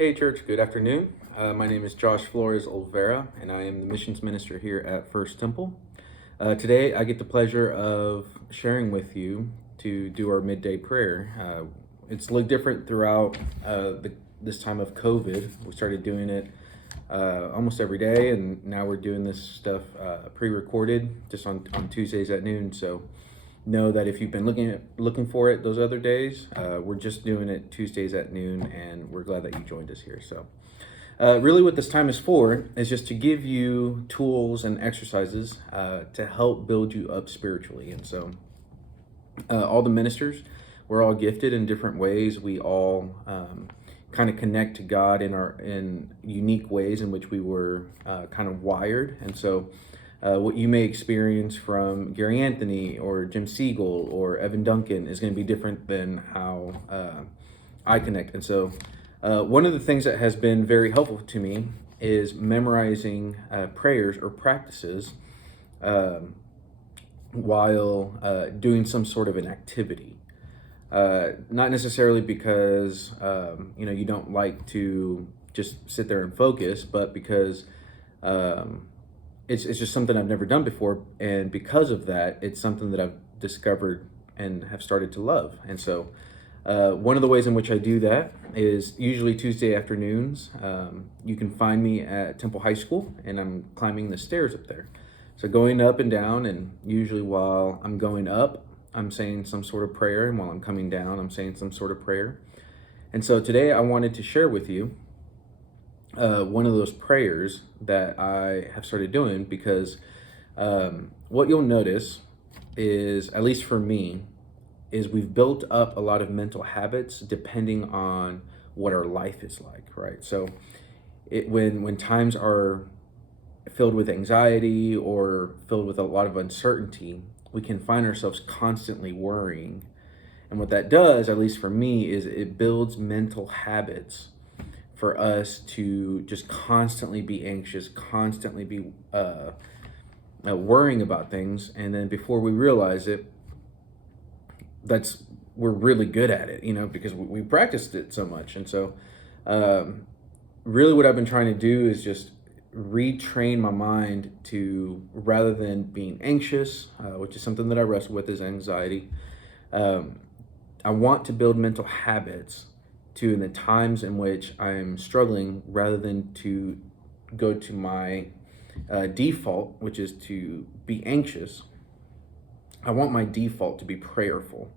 Hey church, good afternoon. My name is Josh Flores Olvera, and I am the missions minister here at First Temple. Today, I get the pleasure of sharing with you to do our midday prayer. It's a little different throughout this time of COVID. We started doing it almost every day, and now we're doing this stuff pre-recorded just on Tuesdays at noon. So know that if you've been looking for it those other days, we're just doing it Tuesdays at noon, and we're glad that you joined us here. So really what this time is for is just to give you tools and exercises to help build you up spiritually. And so all the ministers, we're all gifted in different ways. We all kind of connect to God in unique ways in which we were kind of wired. And so what you may experience from Gary Anthony or Jim Siegel or Evan Duncan is going to be different than how I connect. And so one of the things that has been very helpful to me is memorizing prayers or practices while doing some sort of an activity. Not necessarily because you don't like to just sit there and focus, but because it's just something I've never done before, and because of that, it's something that I've discovered and have started to love. And so one of the ways in which I do that is usually Tuesday afternoons. You can find me at Temple High School, and I'm climbing the stairs up there. So going up and down, and usually while I'm going up, I'm saying some sort of prayer, and while I'm coming down, I'm saying some sort of prayer. And so today I wanted to share with you one of those prayers that I have started doing, because what you'll notice is, at least for me, is we've built up a lot of mental habits depending on what our life is like, right? So when times are filled with anxiety or filled with a lot of uncertainty, we can find ourselves constantly worrying. And what that does, at least for me, is it builds mental habits for us to just constantly be anxious, constantly be worrying about things. And then before we realize it, we're really good at it, because we practiced it so much. And so really what I've been trying to do is just retrain my mind to, rather than being anxious, which is something that I wrestle with, is anxiety. I want to build mental habits to, in the times in which I'm struggling, rather than to go to my default, which is to be anxious. I want my default to be prayerful.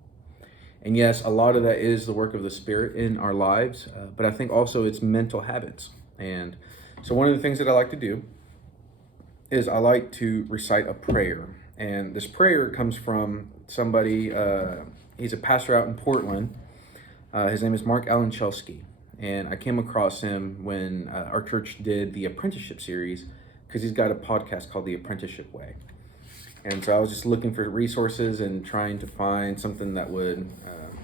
And yes, a lot of that is the work of the Spirit in our lives, but I think also it's mental habits. And so one of the things that I like to do is I like to recite a prayer. And this prayer comes from somebody, he's a pastor out in Portland. His name is Mark Allen Chelsky, and I came across him when our church did the apprenticeship series, because he's got a podcast called The Apprenticeship Way. And so I was just looking for resources and trying to find something that would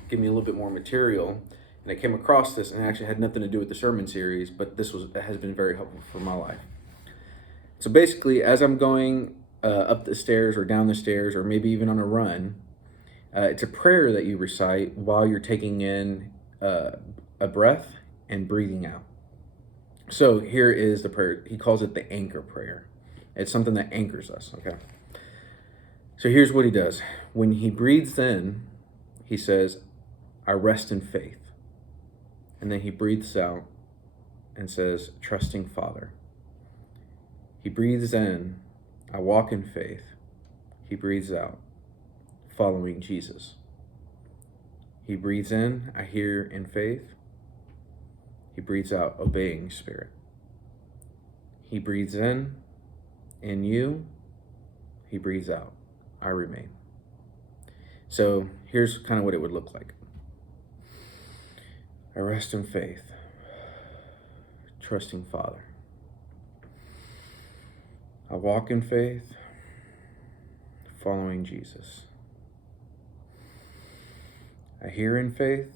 give me a little bit more material. And I came across this, and it actually had nothing to do with the sermon series, but it has been very helpful for my life. So basically, as I'm going up the stairs or down the stairs, or maybe even on a run, it's a prayer that you recite while you're taking in a breath and breathing out. So here is the prayer. He calls it the anchor prayer. It's something that anchors us, okay? So here's what he does. When he breathes in, he says, "I rest in faith." And then he breathes out and says, "Trusting Father." He breathes in, "I walk in faith." He breathes out, "Following Jesus." He breathes in, "I hear in faith." He breathes out, "Obeying Spirit." He breathes in you. He breathes out, "I remain." So here's kind of what it would look like. I rest in faith, trusting Father. I walk in faith, following Jesus. I hear in faith,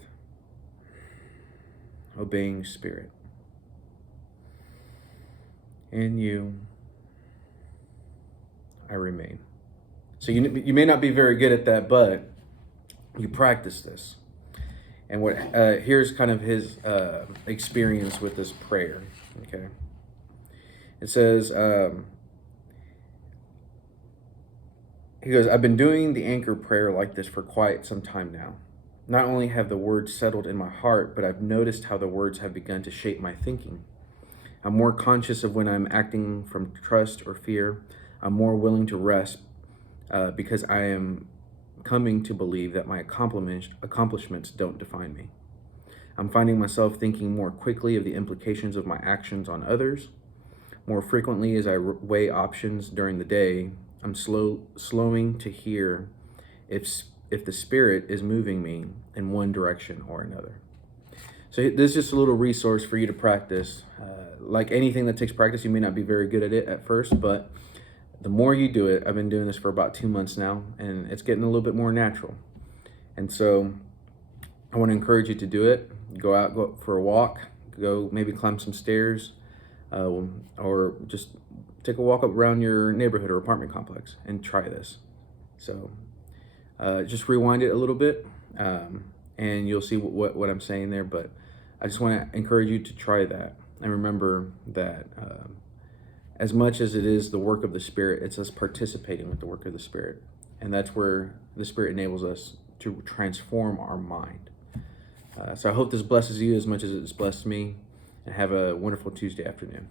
obeying Spirit. In you, I remain. So you may not be very good at that, but you practice this. And what here's kind of his experience with this prayer. Okay, it says he goes, "I've been doing the anchor prayer like this for quite some time now. Not only have the words settled in my heart, but I've noticed how the words have begun to shape my thinking. I'm more conscious of when I'm acting from trust or fear. I'm more willing to rest because I am coming to believe that my accomplishments don't define me. I'm finding myself thinking more quickly of the implications of my actions on others. More frequently, as I weigh options during the day, I'm slowing to hear if the Spirit is moving me in one direction or another." So this is just a little resource for you to practice. Like anything that takes practice, you may not be very good at it at first, but the more you do it, I've been doing this for about 2 months now, and it's getting a little bit more natural. And so I want to encourage you to do it. Go for a walk, go maybe climb some stairs, or just take a walk up around your neighborhood or apartment complex and try this. So just rewind it a little bit, and you'll see what I'm saying there. But I just want to encourage you to try that. And remember that as much as it is the work of the Spirit, it's us participating with the work of the Spirit. And that's where the Spirit enables us to transform our mind. So I hope this blesses you as much as it's blessed me. And have a wonderful Tuesday afternoon.